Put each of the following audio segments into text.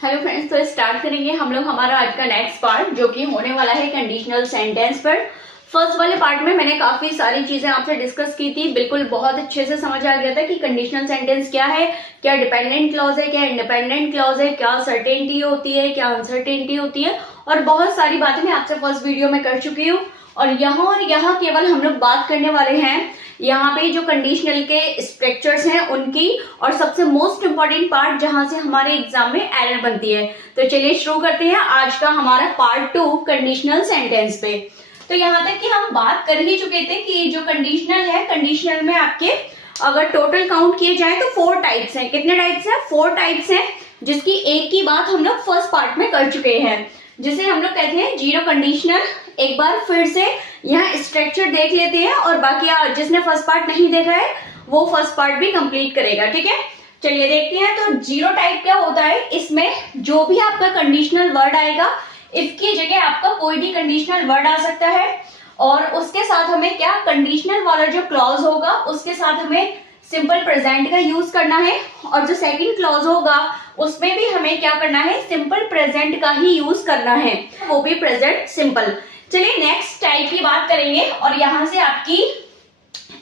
Hello friends, तो start करेंगे हम लोग हमारा आज का नेक्स्ट पार्ट जो कि होने वाला है कंडीशनल सेंटेंस पर। फर्स्ट वाले पार्ट में मैंने काफी सारी चीजें आपसे डिस्कस की थी, बिल्कुल बहुत अच्छे से समझ आ गया था कि कंडीशनल सेंटेंस क्या है, क्या डिपेंडेंट क्लॉज है, क्या इंडिपेंडेंट क्लॉज है, क्या सर्टेनिटी होती है, क्या अनसर्टेनिटी होती है, और बहुत सारी बातें मैं आपसे फर्स्ट वीडियो में कर चुकी हूँ। और यहाँ केवल हम लोग बात करने वाले हैं यहाँ पे जो कंडीशनल के स्ट्रक्चर्स हैं उनकी, और सबसे मोस्ट इंपॉर्टेंट पार्ट जहां से हमारे एग्जाम में एरर बनती है। तो चलिए शुरू करते हैं आज का हमारा पार्ट 2 कंडीशनल सेंटेंस पे। तो यहाँ तक कि हम बात कर ही चुके थे कि जो कंडीशनल है, कंडीशनल में आपके अगर टोटल काउंट किए जाए तो 4 टाइप्स हैं। कितने टाइप्स हैं? 4 टाइप्स हैं, जिसकी एक की बात हम लोग फर्स्ट पार्ट में कर चुके हैं, जिसे हम लोग कहते हैं जीरो कंडीशनल। एक बार फिर से यहाँ स्ट्रक्चर देख लेते हैं और बाकी जिसने फर्स्ट पार्ट नहीं देखा है वो फर्स्ट पार्ट भी कंप्लीट करेगा, ठीक है। चलिए देखते हैं। तो जीरो टाइप क्या होता है, इसमें जो भी आपका कंडीशनल वर्ड आएगा, इफ की जगह आपका कोई भी कंडीशनल वर्ड आ सकता है, और उसके साथ हमें क्या, कंडीशनल वाला जो क्लॉज होगा उसके साथ हमें सिंपल प्रेजेंट का यूज करना है, और जो सेकंड क्लॉज होगा उसमें भी हमें क्या करना है, सिंपल प्रेजेंट का ही यूज करना है, वो भी प्रेजेंट सिंपल। चलिए नेक्स्ट टाइप की बात करेंगे, और यहां से आपकी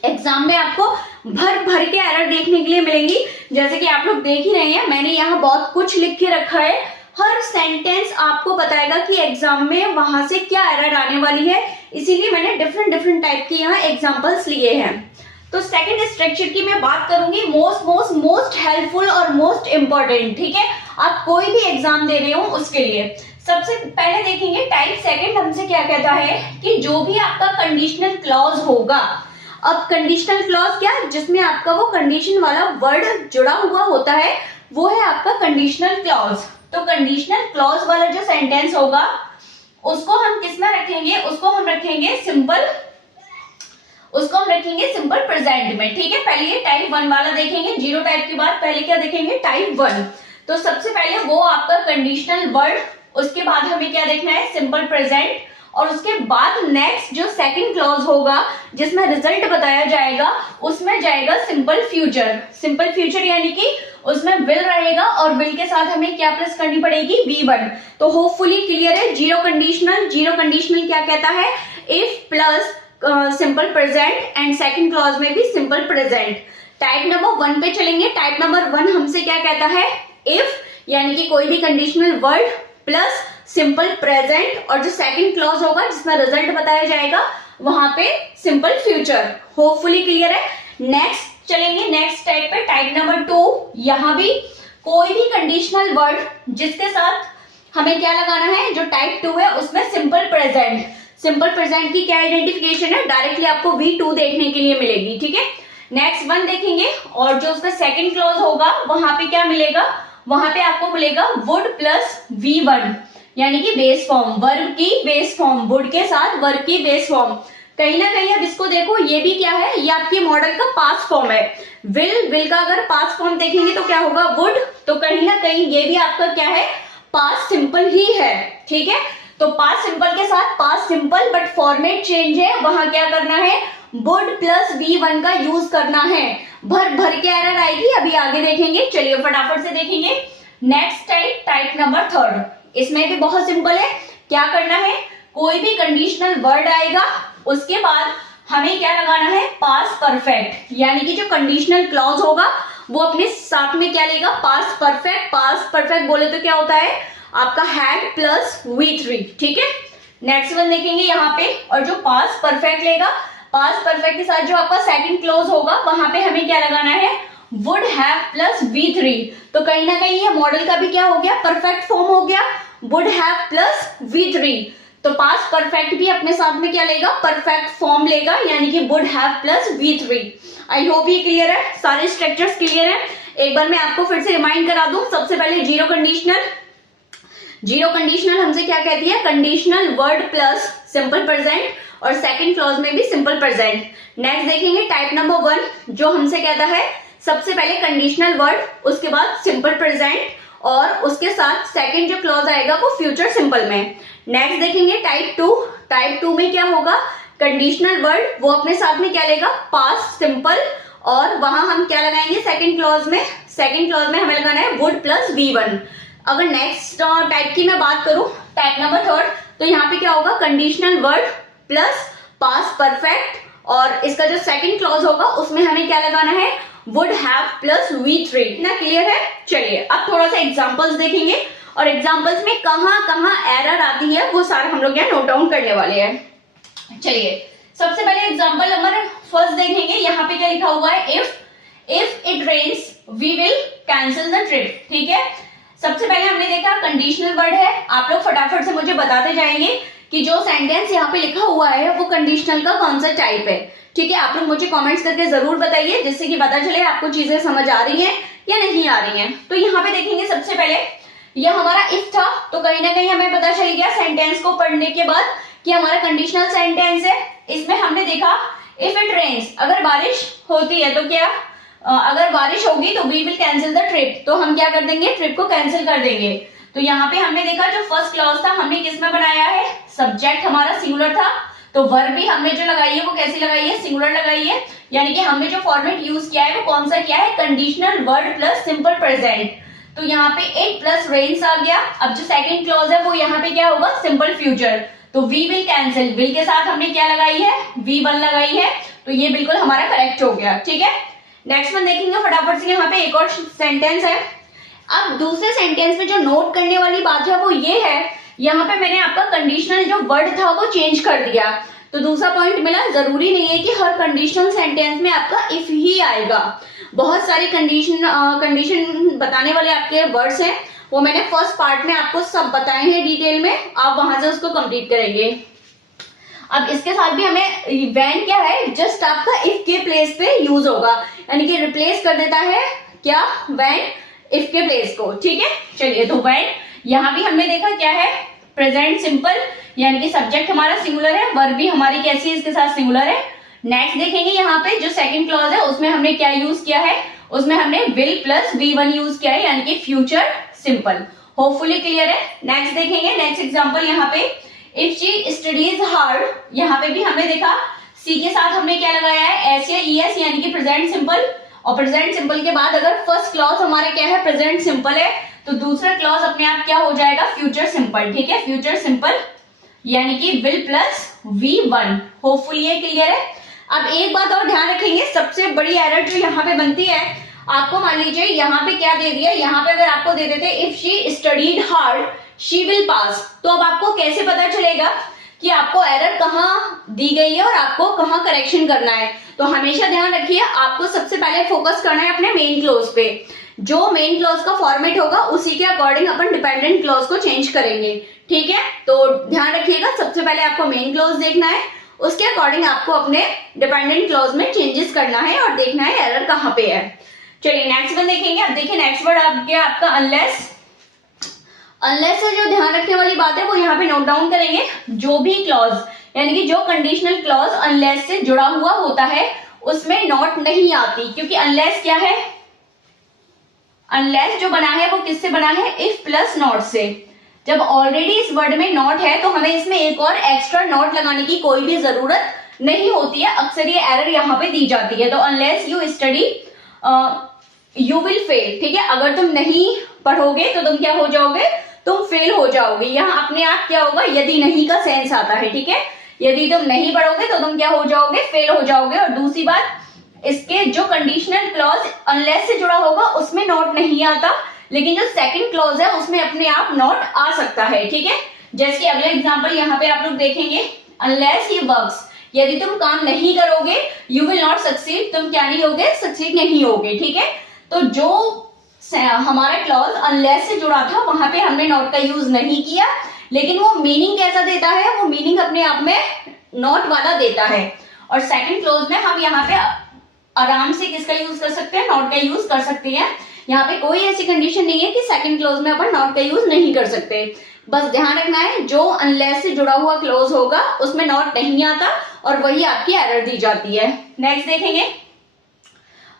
एग्जाम में आपको भर भर के एरर देखने के लिए मिलेंगी। जैसे कि आप लोग देख ही रहे हैं, मैंने यहाँ बहुत कुछ लिख के रखा है। हर सेंटेंस आपको बताएगा कि एग्जाम में वहां से क्या एरर आने वाली है, इसीलिए मैंने डिफरेंट टाइप की यहाँ एग्जाम्पल्स लिए हैं। तो सेकंड स्ट्रक्चर की मैं बात करूंगी, मोस्ट हेल्पफुल और मोस्ट इंपॉर्टेंट, ठीक है। आप कोई भी एग्जाम दे रहे हो उसके लिए सबसे पहले देखेंगे टाइप सेकंड हमसे क्या कहता है कि जो भी आपका कंडीशनल क्लॉज होगा। अब कंडीशनल क्लॉज क्या, जिसमें आपका वो कंडीशन वाला वर्ड जुड़ा हुआ होता है, वो है आपका कंडीशनल क्लॉज। तो कंडीशनल क्लॉज वाला जो सेंटेंस होगा उसको हम किस में रखेंगे, उसको हम रखेंगे सिंपल प्रेजेंट में, ठीक है। पहले ये टाइप 1 वाला देखेंगे, जीरो टाइप के बाद पहले क्या देखेंगे, टाइप 1। तो सबसे पहले वो आपका कंडीशनल वर्ड, उसके बाद हमें क्या देखना है, सिंपल प्रेजेंट, और उसके बाद नेक्स्ट जो सेकंड क्लॉज होगा जिसमें रिजल्ट बताया जाएगा, उसमें जाएगा सिंपल फ्यूचर। सिंपल फ्यूचर यानी कि उसमें विल रहेगा, और विल के साथ हमें क्या प्लस करनी पड़ेगी, V1। तो होपफुली क्लियर है। जीरो कंडीशनल क्या कहता है, if plus simple present, and second clause में भी सिंपल प्रेजेंट। टाइप नंबर 1 पे चलेंगे। टाइप नंबर 1 हमसे क्या कहता है, इफ यानी कि कोई भी conditional word plus simple present, और जो सेकंड क्लॉज होगा जिसमें रिजल्ट बताया जाएगा वहां पे सिंपल फ्यूचर। होपफुली क्लियर है। नेक्स्ट चलेंगे नेक्स्ट टाइप पे, टाइप नंबर 2। यहां भी कोई भी कंडीशनल वर्ड जिसके साथ हमें क्या लगाना है, जो टाइप 2 है उसमें सिंपल प्रेजेंट की क्या आइडेंटिफिकेशन है, डायरेक्टली आपको V2 देखने के लिए मिलेगी, ठीक है। नेक्स्ट 1 देखेंगे, और जो उसका सेकंड क्लॉज होगा वहां पे क्या मिलेगा, वहां पे आपको मिलेगा वुड प्लस V1, यानी कि बेस फॉर्म, वर्ब की बेस फॉर्म, वुड के साथ वर्ब की बेस फॉर्म। कहीं ना कहीं अब इसको देखो, ये भी क्या है, ये आपके मॉडल का पास्ट फॉर्म है। विल का अगर पास्ट फॉर्म देखेंगे तो क्या होगा, वुड। तो कहीं ना कहीं ये भी आपका क्या है, पास्ट सिंपल ही है, ठीक है। तो पास्ट सिंपल के साथ past simple, but format change है, वहां क्या करना है, वुड प्लस V1 का यूज करना है। भर भर के एरर आएगी, अभी आगे देखेंगे। चलिए फटाफट से देखेंगे। Next type number 3। इसमें भी बहुत सिंपल है। क्या करना है, कोई भी कंडीशनल वर्ड आएगा उसके बाद हमें क्या लगाना है, पास्ट परफेक्ट, यानी कि जो कंडीशनल क्लॉज होगा वो अपने साथ में क्या लेगा, पास्ट परफेक्ट बोले तो क्या होता है आपका हैड प्लस V3, ठीक है। नेक्स्ट 1 देखेंगे यहाँ पे, और जो पास्ट परफेक्ट लेगा, पास्ट परफेक्ट के साथ जो आपका सेकंड क्लॉज होगा वहां पे हमें क्या लगाना है, वुड हैव प्लस V3। तो कहीं ना कहीं ये मॉडल का भी क्या हो गया, परफेक्ट फॉर्म हो गया, वुड हैव प्लस V3। तो पास्ट परफेक्ट भी अपने साथ में क्या लेगा, परफेक्ट फॉर्म लेगा, यानी कि would have plus V3। I hope ये क्लियर है, सारे स्ट्रक्चर्स क्लियर है। एक बार मैं आपको फिर से रिमाइंड करा दूं। सबसे पहले जीरो कंडीशनल हमसे क्या कहती है, conditional word plus simple present, और सेकंड क्लॉज में भी सिंपल प्रेजेंट। नेक्स्ट देखेंगे टाइप नंबर 1, जो हमसे कहता है सबसे पहले कंडीशनल वर्ड, उसके बाद सिंपल प्रेजेंट, और उसके साथ सेकंड जो क्लॉज आएगा वो फ्यूचर सिंपल में। नेक्स्ट देखेंगे टाइप 2 में क्या होगा, कंडीशनल वर्ड वो अपने साथ में क्या लेगा, पास्ट सिंपल, और वहां हम क्या लगाएंगे सेकंड क्लॉज में हमें लगाना है वुड प्लस V1। अगर नेक्स्ट टाइप की मैं बात करूं, टाइप नंबर 3, तो यहाँ पे क्या होगा, conditional word plus past perfect, और इसका जो सेकंड क्लॉज होगा उसमें हमें क्या लगाना है, वुड हैव प्लस V3। इतना क्लियर है? चलिए अब थोड़ा सा एग्जांपल्स देखेंगे, और एग्जांपल्स में कहां कहां एरर आती है वो सारा हम लोग यहाँ नोट डाउन करने वाले हैं। चलिए सबसे पहले एग्जांपल नंबर 1 देखेंगे। यहाँ पे क्या लिखा हुआ है, if it rains we will cancel the trip. ठीक है, सबसे पहले हमने देखा कंडीशनल वर्ड है। आप लोग फटाफट से मुझे बताते जाएंगे कि जो सेंटेंस यहाँ पे लिखा हुआ है वो कंडीशनल का कौन सा टाइप है। ठीक है, आप लोग मुझे कमेंट्स करके जरूर बताइए, जिससे कि पता चले आपको चीजें समझ आ रही हैं या नहीं आ रही हैं। तो यहाँ पे देखेंगे सबसे पहले, यह हमारा इफ था, तो कहीं ना कहीं हमें पता चल गया सेंटेंस को पढ़ने के बाद कि हमारा कंडीशनल सेंटेंस है। इसमें हमने देखा इफ इट रेन्स, अगर बारिश होती है तो क्या, अगर बारिश होगी तो we will cancel the trip, तो हम क्या कर देंगे, ट्रिप को कैंसिल कर देंगे। तो यहाँ पे हमने देखा जो फर्स्ट क्लॉज था हमने किस में बनाया है, सब्जेक्ट हमारा सिंगुलर था, तो वर्ब भी हमने जो लगाई है वो कैसी लगाई है, सिंगुलर लगाई है। यानी कि हमने जो फॉर्मेट यूज किया है वो कौन सा किया है, conditional word plus simple present. तो यहाँ पे इट प्लस रेन्स आ गया। अब जो सेकंड क्लॉज है वो यहाँ पे क्या होगा, सिंपल फ्यूचर, तो वी विल कैंसिल, विल के साथ हमने क्या लगाई है, V1 लगाई है, तो ये बिल्कुल हमारा करेक्ट हो गया। ठीक है, नेक्स्ट वन देखेंगे फटाफट से। यहाँ पे एक और सेंटेंस है। अब दूसरे सेंटेंस में जो नोट करने वाली बात है वो ये है, यहाँ पे मैंने आपका कंडीशनल जो वर्ड था वो चेंज कर दिया। तो दूसरा पॉइंट मिला, जरूरी नहीं है कि हर कंडीशनल सेंटेंस में आपका इफ ही आएगा। बहुत सारी कंडीशन बताने वाले आपके वर्ड्स हैं, वो मैंने फर्स्ट पार्ट में आपको सब बताए हैं डिटेल में, आप वहां से उसको कंप्लीट करेंगे। अब इसके साथ भी हमें व्हेन क्या है, जस्ट आपका इफ के प्लेस पे यूज होगा, यानी कि रिप्लेस कर देता है क्या, व्हेन, इफ के प्लेस को। ठीक है, चलिए तो व्हेन यहाँ भी हमने देखा क्या है, प्रेजेंट सिंपल, यानी कि सब्जेक्ट हमारा सिंगुलर है, वर्ब भी हमारी कैसी है, इसके साथ सिंगुलर है। नेक्स्ट देखेंगे यहाँ पे जो सेकंड क्लॉज है उसमें हमने क्या यूज किया है, उसमें हमने विल प्लस V1 यूज किया है, यानी कि फ्यूचर सिंपल। होपफुली क्लियर है। नेक्स्ट देखेंगे, नेक्स्ट एग्जांपल यहाँ पे, इफ शी स्टडीज हार्ड, यहाँ पे भी हमने देखा सी के साथ हमने क्या लगाया है, एस या ES, यानी कि प्रेजेंट सिंपल, और प्रेजेंट सिंपल के बाद अगर फर्स्ट क्लॉज हमारा क्या है, प्रेजेंट सिंपल है, तो दूसरा क्लॉज अपने आप क्या हो जाएगा, फ्यूचर सिंपल। ठीक है, फ्यूचर सिंपल यानी कि विल प्लस V1। होपफुली ये क्लियर है। अब एक बात और ध्यान रखेंगे, सबसे बड़ी एरर जो यहाँ पे बनती है, आपको मान लीजिए यहाँ पे क्या दे दिया, यहाँ पे अगर आपको दे देते if she studied hard she will pass, तो अब आपको कैसे पता चलेगा कि आपको एरर कहाँ दी गई है और आपको कहाँ करेक्शन करना है। तो हमेशा ध्यान रखिए, आपको सबसे पहले फोकस करना है अपने मेन क्लॉज पे। जो मेन क्लॉज का फॉर्मेट होगा उसी के अकॉर्डिंग अपन डिपेंडेंट क्लॉज को चेंज करेंगे। ठीक है, तो ध्यान रखिएगा, सबसे पहले आपको मेन क्लॉज देखना है, उसके अकॉर्डिंग आपको अपने डिपेंडेंट क्लॉज में चेंजेस करना है और देखना है एरर कहाँ पे है। चलिए नेक्स्ट वन देखेंगे। अब देखिए नेक्स्ट वर्ड आपका अनलेस। अनलेस से जो ध्यान रखने वाली बात है वो यहाँ पे नोट डाउन करेंगे। जो भी क्लॉज यानी कि जो कंडीशनल क्लॉज अनलेस से जुड़ा हुआ होता है उसमें नॉट नहीं आती, क्योंकि अनलेस क्या है, अनलेस जो बना है वो किससे बना है, इफ प्लस नॉट से। जब ऑलरेडी इस वर्ड में नॉट है तो हमें इसमें एक और एक्स्ट्रा नॉट लगाने की कोई भी जरूरत नहीं होती है। अक्सर ये एरर यहाँ पे दी जाती है। तो unless you study you will fail. ठीक है, अगर तुम नहीं पढ़ोगे तो तुम क्या हो जाओगे, तुम फेल हो जाओगे। यहाँ अपने आप क्या होगा, यदि नहीं का सेंस आता है। ठीक है, यदि तुम नहीं पढ़ोगे तो तुम क्या हो जाओगे, फेल हो जाओगे। और दूसरी बात, इसके जो कंडीशनल क्लॉज अनलेस से जुड़ा होगा उसमें नॉट नहीं आता, लेकिन जो सेकंड क्लॉज है उसमें अपने आप नॉट आ सकता है। ठीक है, जैसे कि अगला एग्जांपल यहाँ पे आप लोग देखेंगे, अनलेस ही वर्क्स, यदि तुम काम नहीं करोगे, यू विल नॉट सक्सीड, तुम क्या नहीं होगे, सक्सीड नहीं होगे। ठीक है, तो जो हमारा क्लॉज अनलेस से जुड़ा था वहां पे हमने नॉट का यूज नहीं किया, लेकिन वो मीनिंग कैसा देता है, वो मीनिंग अपने आप में नॉट वाला देता है। और सेकंड क्लॉज में हम यहाँ पे आराम से किसका यूज कर सकते हैं, नॉट का यूज कर सकते हैं। यहाँ पे कोई ऐसी कंडीशन नहीं है कि सेकंड क्लॉज में अपन नॉट का यूज नहीं कर सकते। बस ध्यान रखना है, जो अनलेस से जुड़ा हुआ क्लॉज होगा उसमें नॉट नहीं आता और वही आपकी एरर दी जाती है। नेक्स्ट देखेंगे,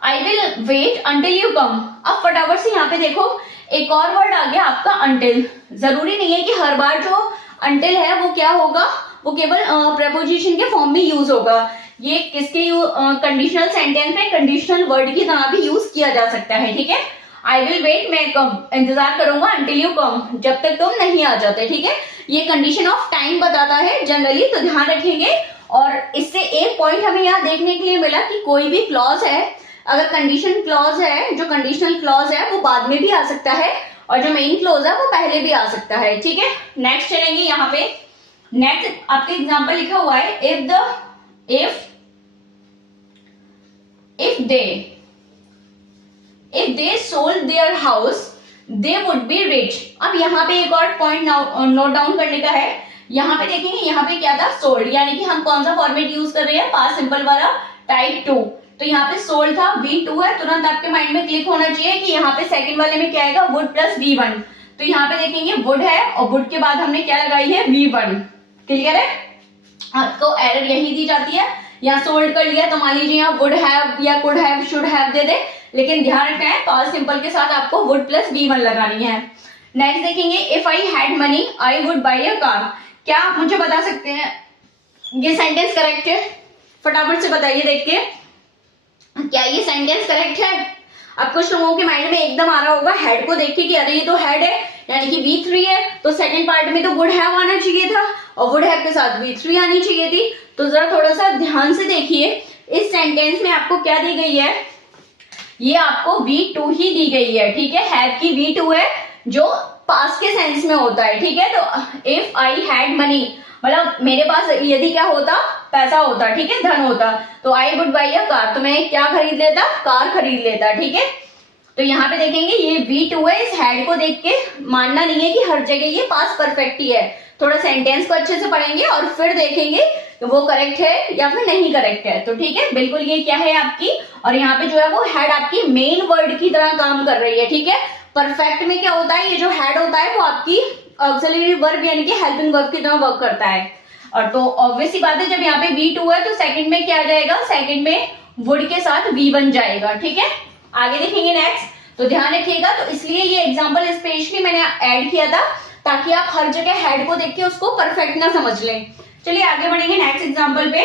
I will wait until you come. अब फटाफट से यहाँ पे देखो, एक और वर्ड आ गया आपका अंटिल। जरूरी नहीं है कि हर बार जो अंटिल है वो क्या होगा, वो केवल प्रेपोजिशन के फॉर्म में यूज होगा। ये किसके कंडीशनल सेंटेंस में कंडीशनल वर्ड की तरह भी यूज किया जा सकता है। ठीक है, आई विल वेट, मैं इंतजार करूंगा अंटिल यू कम, जब तक तुम नहीं आ जाते, ठीक है। ये कंडीशन ऑफ टाइम बताता है जनरली, तो ध्यान रखेंगे। और इससे एक पॉइंट हमें यहाँ देखने के लिए मिला कि कोई भी क्लॉज है, अगर कंडीशन क्लॉज है, जो कंडीशनल क्लॉज है वो बाद में भी आ सकता है, और जो मेन क्लॉज है वो पहले भी आ सकता है, ठीक है। नेक्स्ट चलेंगे यहाँ पे। नेक्स्ट आपके एग्जाम्पल लिखा हुआ है, if they sold their house they would be rich। अब यहाँ पे एक और पॉइंट नोट डाउन करने का है। यहाँ पे देखेंगे, यहाँ पे क्या था, सोल्ड, यानी कि हम कौन सा फॉर्मेट यूज कर रहे हैं, पास्ट सिंपल वाला, टाइप 2। तो यहाँ पे सोल्ड था, V2 है, तुरंत आपके माइंड में क्लिक होना चाहिए कि यहाँ पे सेकंड वाले में क्या आएगा, वुड प्लस V1। तो यहाँ पे देखेंगे वुड है, और वुड के बाद हमने क्या लगाई है, V1। क्लियर है। आपको एरर यही दी जाती है, यहाँ सोल्ड कर लिया तो मान लीजिए यहाँ वुड हैव या कुड हैव, शुड हैव दे दे, लेकिन ध्यान रखना है पास्ट सिंपल के साथ आपको वुड प्लस V1 लगानी है। नेक्स्ट देखेंगे, if I had money I would buy a car. क्या आप मुझे बता सकते हैं ये सेंटेंस करेक्ट है? फटाफट से बताइए देख के, क्या ये सेंटेंस करेक्ट है? अब कुछ लोगों के माइंड में एकदम आ रहा होगा हेड को देख के कि अरे ये तो हेड है, यानी कि V3 है, तो सेकंड पार्ट में तो वुड हैव आना चाहिए था, और वुड हैव के साथ V3 आनी चाहिए थी। तो जरा थोड़ा सा ध्यान से देखिए, इस सेंटेंस में आपको क्या दी गई है, ये आपको V2 ही दी गई है, ठीक है। हैव की V2 है जो पास्ट के सेंस में होता है, ठीक है। तो इफ आई हैड मनी, मतलब मेरे पास यदि क्या होता, पैसा होता, ठीक है, धन होता, तो I would buy a car, तो मैं क्या खरीद लेता, कार खरीद लेता, ठीक है। तो यहाँ पे देखेंगे ये V2 है, इस हैड को देख के मानना नहीं है कि हर जगह ये पास्ट परफेक्ट ही है, थोड़ा सेंटेंस को अच्छे से पढ़ेंगे और फिर देखेंगे कि वो करेक्ट है या फिर नहीं करेक्ट है। तो ठीक है, बिल्कुल ये क्या है आपकी, और यहाँ पे जो है वो हैड आपकी मेन वर्ड की तरह काम कर रही है, ठीक है। परफेक्ट में क्या होता है, ये जो हैड होता है वो आपकी ऑक्सिलरी वर्ब यानी कि हेल्पिंग वर्ब की तरह वर्क करता है। और तो ऑब्वियस सी बात है, जब यहाँ पे V2 है तो सेकंड में क्या आ जाएगा, सेकंड में वुड के साथ V1 जाएगा, ठीक है। आगे देखेंगे नेक्स्ट, तो ध्यान रखिएगा, तो इसलिए ये एग्जांपल स्पेशली मैंने ऐड किया था ताकि आप हर जगह हेड को देख के उसको परफेक्ट ना समझ लें। चलिए आगे बढ़ेंगे नेक्स्ट एग्जांपल पे।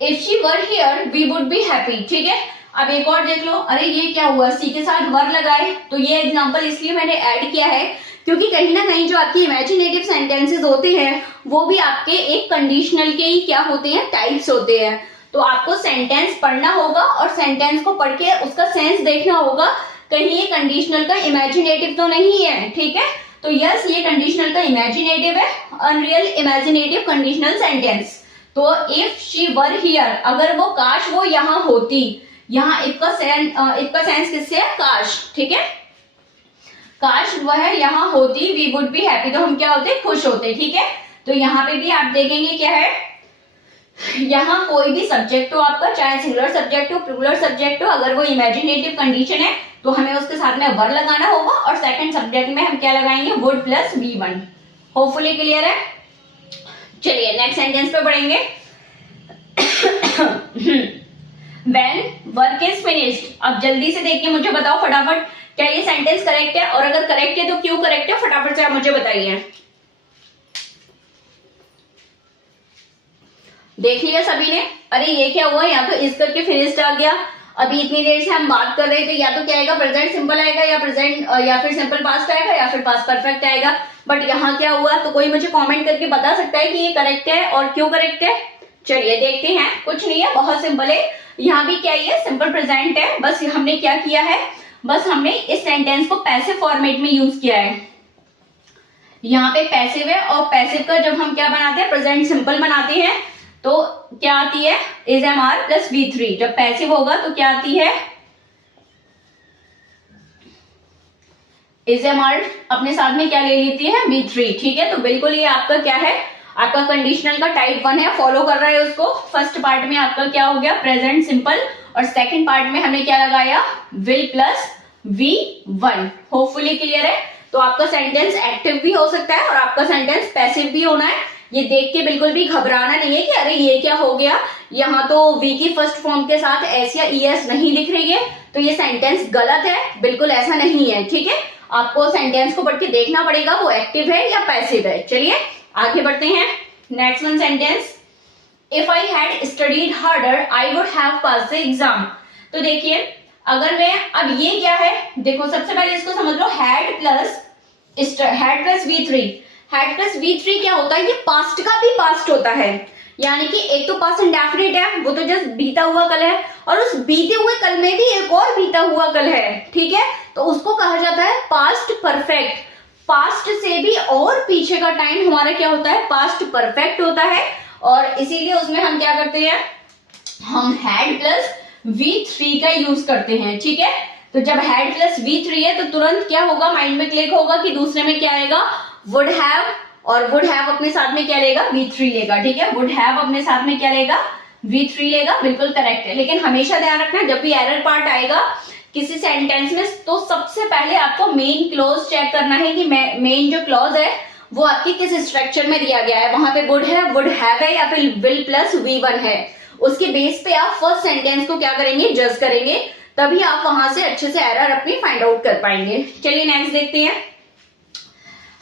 If she were here we would be happy, ठीक है। अब एक और देख लो, अरे ये क्या हुआ, सी के साथ वर लगाए, तो ये एग्जांपल इसलिए मैंने ऐड किया है क्योंकि कहीं ना कहीं जो आपकी इमेजिनेटिव सेंटेंसेस होते हैं वो भी आपके एक कंडीशनल के ही क्या होते हैं, टाइप्स होते हैं। तो आपको सेंटेंस पढ़ना होगा और सेंटेंस को पढ़ के उसका सेंस देखना होगा, कहीं ये कंडीशनल का इमेजिनेटिव तो नहीं है, ठीक है। तो यस, ये कंडीशनल का इमेजिनेटिव है, अनरियल इमेजिनेटिव कंडीशनल सेंटेंस। तो इफ शी वर हियर, अगर वो काश वो यहाँ होती, यहाँ इफ का सेंस किससे है, काश, ठीक है। काश वह यहाँ होती, वी वुड बी हैप्पी, तो हम क्या होते, खुश होते, ठीक है। तो यहाँ पे भी आप देखेंगे क्या है, यहाँ कोई भी सब्जेक्ट हो आपका, चाहे सिंगुलर सब्जेक्ट हो, प्लूरल सब्जेक्ट हो, अगर वो इमेजिनेटिव कंडीशन है तो हमें उसके साथ में वर लगाना होगा, और सेकंड सब्जेक्ट में हम क्या लगाएंगे, would plus V1। Hopefully clear है। चलिए नेक्स्ट सेंटेंस पे बढ़ेंगे। When work is finished, अब जल्दी से देखिए, मुझे बताओ फटाफट, क्या ये सेंटेंस करेक्ट है, और अगर करेक्ट है तो क्यों करेक्ट है, फटाफट से आप मुझे बताइए। देख लिया सभी ने, अरे ये क्या हुआ, या तो इस करके फिनिश्ड आ गया, अभी इतनी देर से हम बात कर रहे थे, या तो क्या आएगा, प्रेजेंट सिंपल आएगा, या प्रेजेंट या फिर सिंपल पास्ट आएगा, या फिर पास्ट परफेक्ट आएगा। बट यहाँ क्या हुआ, तो कोई मुझे कमेंट करके बता सकता है कि ये करेक्ट है और क्यों करेक्ट है। चलिए देखते हैं, कुछ नहीं है, बहुत सिंपल है। यहाँ भी क्या है, सिंपल प्रेजेंट है, बस हमने क्या किया है, बस हमने इस सेंटेंस को पैसिव फॉर्मेट में यूज किया है। यहाँ पे पैसिव है, और पैसिव का जब हम क्या बनाते हैं, प्रेजेंट सिंपल बनाते हैं, तो क्या आती है, is M R plus V3। जब पैसिव होगा तो क्या आती है, इज एम आर अपने साथ में क्या ले लेती है, V3, ठीक है। तो बिल्कुल ये आपका क्या है, आपका कंडीशनल का टाइप 1 है, फॉलो कर रहा है उसको। फर्स्ट पार्ट में आपका क्या हो गया, प्रेजेंट सिंपल, और सेकंड पार्ट में हमने क्या लगाया, will plus V1। Hopefully clear है। तो आपका सेंटेंस एक्टिव भी हो सकता है और आपका सेंटेंस पैसिव भी होना है। ये देख के बिल्कुल भी घबराना नहीं है कि अरे ये क्या हो गया, यहाँ तो V की फर्स्ट फॉर्म के साथ S या ES नहीं लिख रही है तो ये सेंटेंस गलत है, बिल्कुल ऐसा नहीं है, ठीक है। आपको सेंटेंस को पढ़ के देखना पड़ेगा वो एक्टिव है या पैसिव है। चलिए आगे बढ़ते हैं। Next one sentence, if I had studied harder I would have pass the exam. तो देखिए अगर मैं अब ये क्या है, देखो सबसे पहले इसको समझ लो, head plus V3। Head plus V3 क्या होता है, ये पास्ट का भी पास्ट होता है, यानी कि एक तो पास्ट इंडेफिनिट है, वो तो जस्ट बीता हुआ कल है, और उस बीते हुए कल में भी एक और बीता हुआ कल है, ठीक है, तो उसको कहा जाता है पास्ट परफेक्ट। पास्ट से भी और पीछे का टाइम हमारा क्या होता है, पास्ट परफेक्ट होता है, और इसीलिए उसमें हम क्या करते हैं, हम हेड प्लस V3 का यूज करते हैं, ठीक है। तो जब हेड प्लस V3 है तो तुरंत क्या होगा, माइंड में क्लिक होगा कि दूसरे में क्या आएगा, वुड हैव, और वुड हैव अपने साथ में क्या लेगा, V3 लेगा, ठीक है। वुड हैव अपने साथ में क्या लेगा, V3 लेगा, बिल्कुल करेक्ट है। लेकिन हमेशा ध्यान रखना, जब भी एरर पार्ट आएगा किसी सेंटेंस में, तो सबसे पहले आपको मेन क्लॉज चेक करना है कि मेन जो क्लॉज है वो आपकी किस स्ट्रक्चर में दिया गया है, वहां पे वुड है, वुड हैव है, या फिर विल प्लस V1 है। उसके बेस पे आप फर्स्ट सेंटेंस को क्या करेंगे, जज करेंगे, तभी आप वहां से अच्छे से एरर अपनी फाइंड आउट कर पाएंगे। चलिए नेक्स्ट देखते हैं।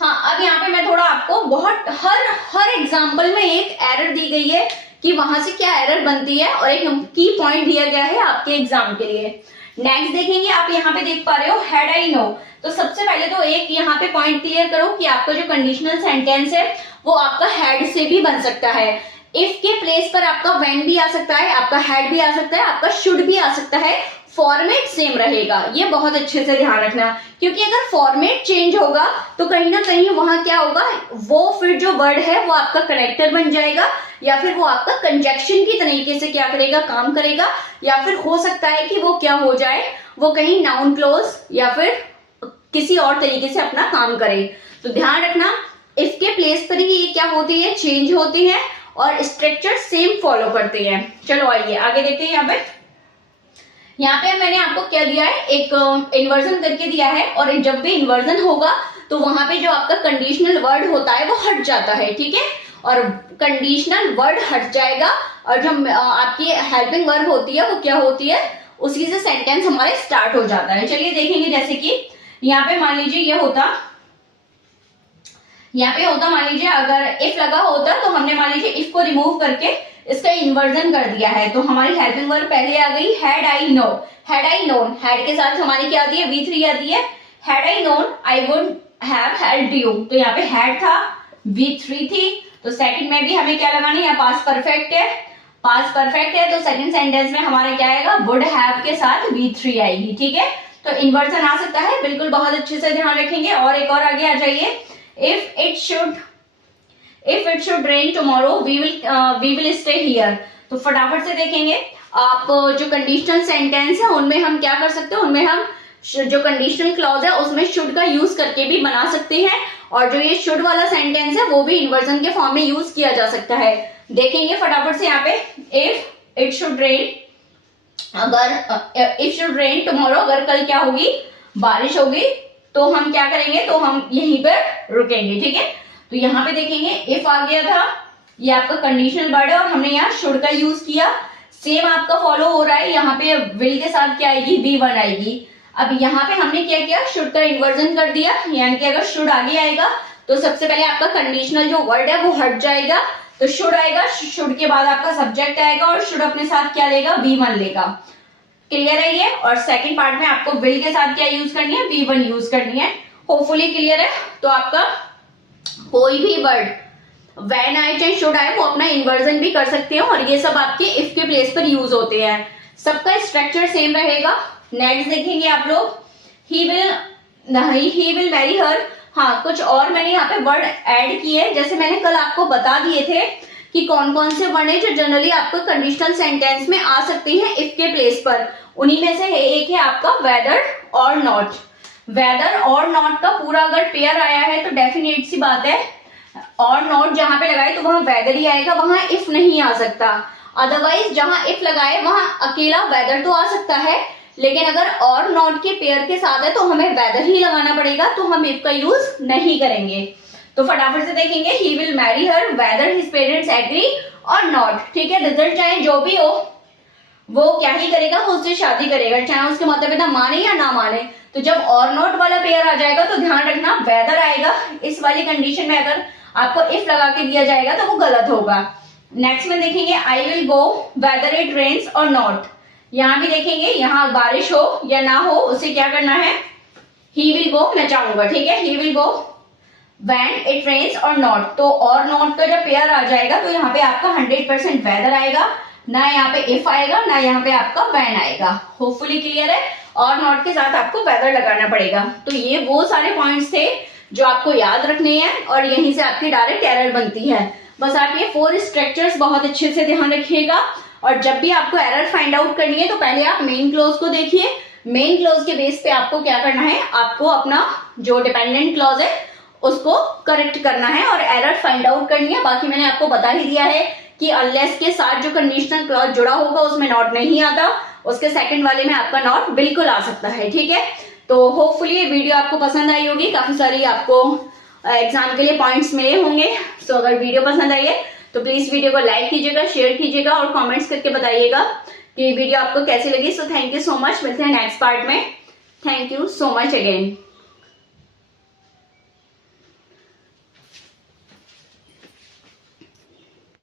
हाँ, अब यहाँ पे मैं थोड़ा आपको बहुत हर एग्जाम्पल में एक एरर दी गई है कि वहां से क्या एरर बनती है, और एक की पॉइंट दिया गया है आपके एग्जाम के लिए। नेक्स्ट देखेंगे, आप यहाँ पे देख पा रहे हो हैड आई नो। तो सबसे पहले तो एक यहाँ पे पॉइंट क्लियर करो कि आपका जो कंडीशनल सेंटेंस है वो आपका हैड से भी बन सकता है। इफ के प्लेस पर आपका व्हेन भी आ सकता है, आपका हैड भी आ सकता है, आपका शुड भी आ सकता है, फॉर्मेट सेम रहेगा। ये बहुत अच्छे से ध्यान रखना, क्योंकि अगर फॉर्मेट चेंज होगा तो कहीं ना कहीं वहां क्या होगा, वो फिर जो वर्ड है वो आपका करेक्टर बन जाएगा, या फिर वो आपका कंजक्शन की तरीके से क्या करेगा, काम करेगा, या फिर हो सकता है कि वो क्या हो जाए, वो कहीं नाउन क्लोज या फिर किसी और तरीके से अपना काम करे। तो ध्यान रखना, इफ के प्लेस पर ही ये क्या होती है, चेंज होती है, और स्ट्रक्चर सेम फॉलो करते हैं। चलो आइए आगे देखते हैं। यहाँ पे मैंने आपको क्या दिया है, एक इन्वर्जन करके दिया है, और जब भी इन्वर्जन होगा तो वहां पे जो आपका कंडीशनल वर्ड होता है वो हट जाता है, ठीक है, और कंडीशनल वर्ड हट जाएगा, और जो आपकी हेल्पिंग वर्ब होती है वो क्या होती है, उसी से सेंटेंस हमारे स्टार्ट हो जाता है। चलिए देखेंगे, जैसे कि यहाँ पे मान लीजिए ये होता, यहाँ पे होता मान लीजिए अगर इफ लगा होता, तो हमने मान लीजिए इफ को रिमूव करके इसका इन्वर्जन कर दिया है, तो हमारी हेल्पिंग वर्ब पहले आ गई had I know. Had I known, had के साथ हमारी क्या आती है, V3 आती है। Had I known I would have helped you, तो यहाँ पे हैड था, V3 थी, तो सेकंड में भी हमें क्या लगाना है, यहाँ पास्ट परफेक्ट है, पास्ट परफेक्ट है, तो सेकंड सेंटेंस में हमारा क्या आएगा, वुड हैव के साथ V3 आएगी, ठीक है। तो इन्वर्जन आ सकता है, बिल्कुल बहुत अच्छे से ध्यान रखेंगे। और एक और आगे आ जाइए, if it should rain tomorrow we will stay here। तो फटाफट से देखेंगे, आप जो कंडीशनल सेंटेंस है उनमें हम क्या कर सकते हैं, उनमें हम जो कंडीशनल क्लॉज है उसमें शुड का यूज करके भी बना सकते हैं, और जो ये शुड वाला सेंटेंस है वो भी इन्वर्जन के फॉर्म में यूज किया जा सकता है। देखेंगे फटाफट से यहाँ पे, if it should rain, अगर इफ शुड रेन टुमारो, अगर कल क्या होगी, बारिश होगी, तो हम क्या करेंगे, तो हम यहीं पर रुकेंगे, ठीक है। तो यहाँ पे देखेंगे इफ आ गया था, ये आपका कंडीशनल वर्ड है, और हमने यहाँ शुड का यूज किया, सेम आपका फॉलो हो रहा है। यहाँ पे विल के साथ क्या आएगी, V1 आएगी। अब यहाँ पे हमने क्या किया, शुड का इन्वर्जन कर दिया, यानी कि अगर शुड आगे आएगा तो सबसे पहले आपका कंडीशनल जो वर्ड है वो हट जाएगा, तो शुड आएगा, शुड के बाद आपका सब्जेक्ट आएगा, और शुड अपने साथ क्या लेगा, V1 लेगा। क्लियर है ये। और सेकंड पार्ट में आपको विल के साथ क्या यूज करनी है, V1 यूज करनी है। होपफुली क्लियर है। तो आपका कोई भी वर्ड व्हेन आए चाहे शुड आए, वो अपना इन्वर्जन भी कर सकते हैं, और ये सब आपके इफ के प्लेस पर यूज होते हैं। सबका स्ट्रक्चर सेम रहेगा। नेक्स्ट देखेंगे आप लोग, ही विल मैरी हर। हाँ, कुछ और मैंने यहाँ पे वर्ड ऐड किए, जैसे मैंने कल आपको बता दिए थे कि कौन कौन से वर्ड है जो जनरली आपको कंडीशनल सेंटेंस में आ सकते हैं इफ के प्लेस पर। उन्हीं में से एक है आपका वेदर और नॉट। वेदर और नॉट का पूरा अगर पेयर आया है तो डेफिनेट सी बात है, और नॉट जहां पे लगाए तो वहां वेदर ही आएगा, वहां इफ नहीं आ सकता। अदरवाइज जहां इफ लगाए वहां अकेला वेदर तो आ सकता है, लेकिन अगर और नॉट के पेयर के साथ है तो हमें वेदर ही लगाना पड़ेगा, तो हम इफ का यूज नहीं करेंगे। तो फटाफट से देखेंगे, he will marry her whether his parents agree or not. ठीक है, रिजल्ट चाहे जो भी हो वो क्या ही करेगा, वो उससे शादी करेगा, चाहे उसके माता पिता माने या ना माने। तो जब और नॉट वाला पेयर आ जाएगा तो ध्यान रखना वेदर आएगा। इस वाली कंडीशन में अगर आपको इफ लगा के दिया जाएगा तो वो गलत होगा। नेक्स्ट में देखेंगे, I will go whether it rains or not. यहाँ भी देखेंगे, यहाँ बारिश हो या ना हो उसे क्या करना है, ही विल गो मैं चाहूंगा, ठीक है, he will go when it rains or not. तो और नॉट का जब पेयर आ जाएगा तो यहाँ पे आपका 100% वेदर आएगा, ना यहाँ पे इफ आएगा, ना यहाँ पे आपका व्हेन आएगा। होपफुली क्लियर है। और नॉट के साथ आपको वेदर लगाना पड़ेगा। तो ये वो सारे पॉइंट्स थे जो आपको याद रखने हैं और यहीं से आपकी डायरेक्ट एरर बनती है। बस आप ये 4 स्ट्रक्चर्स बहुत अच्छे से ध्यान रखिएगा। और जब भी आपको एरर फाइंड आउट करनी है तो पहले आप मेन क्लॉज को देखिए। मेन क्लॉज के बेस पे आपको क्या करना है, आपको अपना जो डिपेंडेंट क्लॉज है उसको करेक्ट करना है और एरर फाइंड आउट करनी है। बाकी मैंने आपको बता ही दिया है कि अनलेस के साथ जो कंडीशनल क्लॉज जुड़ा होगा उसमें नॉट नहीं आता, उसके सेकंड वाले में आपका नॉट बिल्कुल आ सकता है, ठीक है। तो होपफुली ये वीडियो आपको पसंद आई होगी, काफी सारी आपको एग्जाम के लिए पॉइंट्स मिले होंगे। सो अगर वीडियो पसंद आई है तो प्लीज वीडियो को लाइक कीजिएगा, शेयर कीजिएगा और कमेंट्स करके बताइएगा कि वीडियो आपको कैसी लगी। So thank you so much, मिलते हैं नेक्स्ट पार्ट में। Thank you so much again.